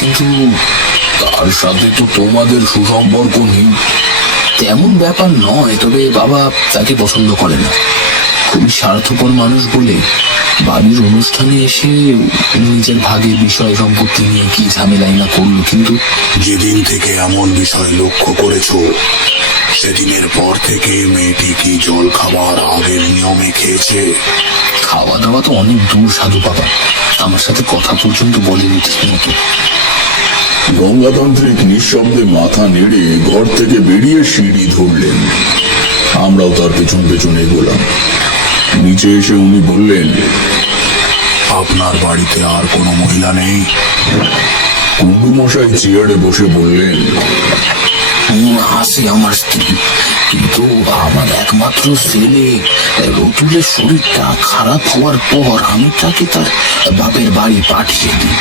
কিন্তু তার সাথে তো তোমাদের সুসম্পর্ক নেই। তেমন ব্যাপার নয়, তবে বাবা তাকে পছন্দ করে না। খুবই স্বার্থপর মানুষ বলে বাড়ির অনুষ্ঠানে এসে নিজের ভাগের বিষয় সম্পত্তি নিয়ে কি ঝামেলাই না করলো। কিন্তু যেদিন থেকে এমন বিষয় লক্ষ্য করেছো, সেদিনের পর থেকে মেয়েটি কি জল খাবার আগের নিয়মে খেয়েছে? খাওয়া দাওয়া তো অনেক দূর সাধু বাবা, আমার সাথে কথা পর্যন্ত বলেনি ঠিক মতো। গঙ্গাতান্ত্রিক নিঃশব্দে মাথা নেড়ে ঘর থেকে বেরিয়ে সিঁড়ি ধরলেন। আমরাও তার পেছন পেছন এগোলাম। নিচে এসে উনি বললেন, আপনার বাড়িতে আর কোনো মহিলা নেই? কুণ্ডু মশাই চেয়ারে বসে বললেন, আছে আমার স্ত্রী, কিন্তু আমার একমাত্র ছেলে রতুলের শরীরটা খারাপ হওয়ার পর আমি তাকে তার বাপের বাড়ি পাঠিয়ে দিই।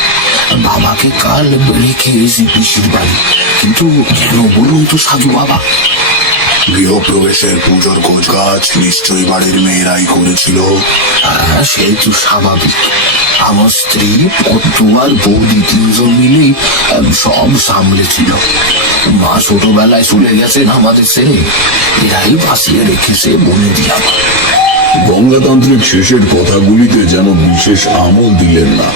বাবাকে কাল রেখে এসে পিসির বাড়ি। কিন্তু কেন বলুন তো সাধু বাবা? গৃহপ্রবেশের পুজোর গোছগাছ নিশ্চয়ই বাড়ির মেয়েরাই করেছিল। সেই তো স্বাভাবিক। আমার স্ত্রী, পদ্মু আর বৌদি তিনজন মিলেই সব সামলেছিল। মা ছোটবেলায় চলে গেছেন আমাদের ছেলে, এরাই বাঁচিয়ে রেখেছে বলে দিয়া। গঙ্গাতান্ত্রিক শেষের কথাগুলিতে যেন বিশেষ আমল দিলেন না।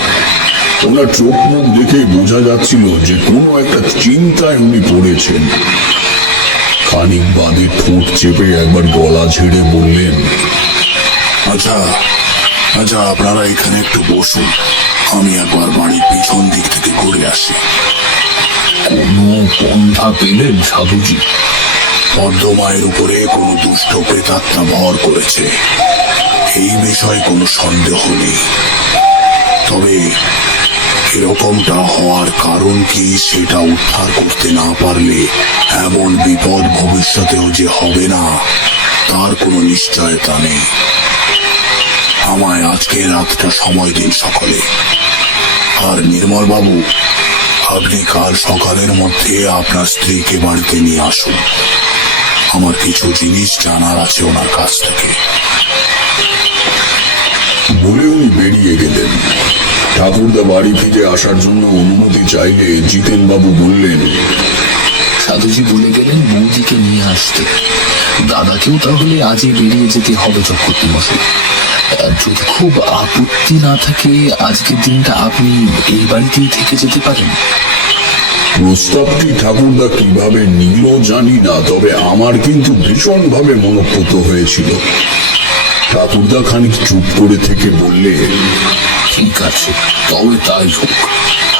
ওনার চোখ মুখ দেখেই বোঝা যাচ্ছিল যে কোনো একটা চিন্তায় উনি পড়েছেন। খানিক বাদে ঠোঁট চেপে একবার গলা ঝেড়ে বললেন, আচ্ছা আচ্ছা, আপনারা এখানে একটু বসুন, আমি একবার বাড়ির পিছন দিক থেকে ঘুরে আসি। কোনো পন্থা পেলেন সাধুজি? পদ্মমায়ের উপরে কোনো দুষ্ট প্রেতাত্মা ভর করেছে, এই বিষয়ে কোনো সন্দেহ নেই। তবে এরকমটা হওয়ার কারণ কি সেটা উদ্ধার করতে না পারলে এমন বিপদ ভবিষ্যতেও যে হবে না তার কোনো নিশ্চয়তা নেই। আমায় আজকে রাতটা সময় দিন সকলে। আর নির্মল বাবু, আপনি কাল সকালের মধ্যে আপনার স্ত্রীকে বাড়িতে নিয়ে আসুন। আমার কিছু জিনিস জানার আছে ওনার কাছ থেকে। বলে উনি বেরিয়ে গেলেন। ঠাকুরদা বাড়ি ফিরে আসার জন্য অনুমতি চাইলে জিতেন বাবু বললেন, সাধুজি বলে গেলেন বৌদিকে নিয়ে আসতে। দাদাকেও তাহলে আজই বেরিয়ে যেতে হবে চক্রবর্তী মশাই। যদি খুব আপত্তি না থাকে আজকের দিনটা আপনি এই বাড়িতেই থেকে যেতে পারেন। প্রস্তাবটি ঠাকুরদা কিভাবে নিল জানি না, তবে আমার কিন্তু ভীষণভাবে মনোপ্রত হয়েছিল। ঠাকুরদা খানিক চুপ করে থেকে বললে, ঠিক আছে, তবে তাই হোক।